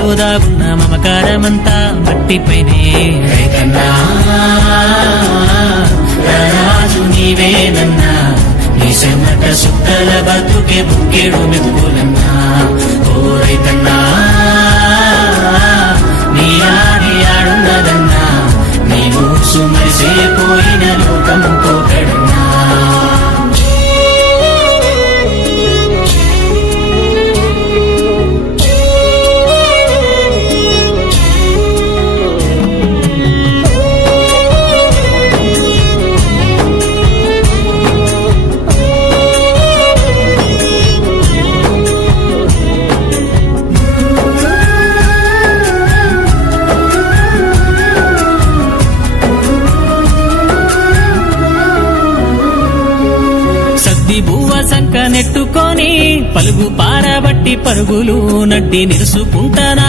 నీతో దాగున్న మమకారమంతా మట్టిపైనే. రైతన్నా రాజు నీవేనన్నా నీ చెమట సుక్కల బతుకే బుక్కేడు మెతుకులన్నా. ఓ రైతన్నా నీ ఆడి ఆడున్నదన్నా. నీ మూసు మరిసేపోయిన లోకము సద్ది బువ్వ సంక నెట్టుకొని పలుగు పారబట్టి పరుగులు నడ్డి నిరుసుకుంటానా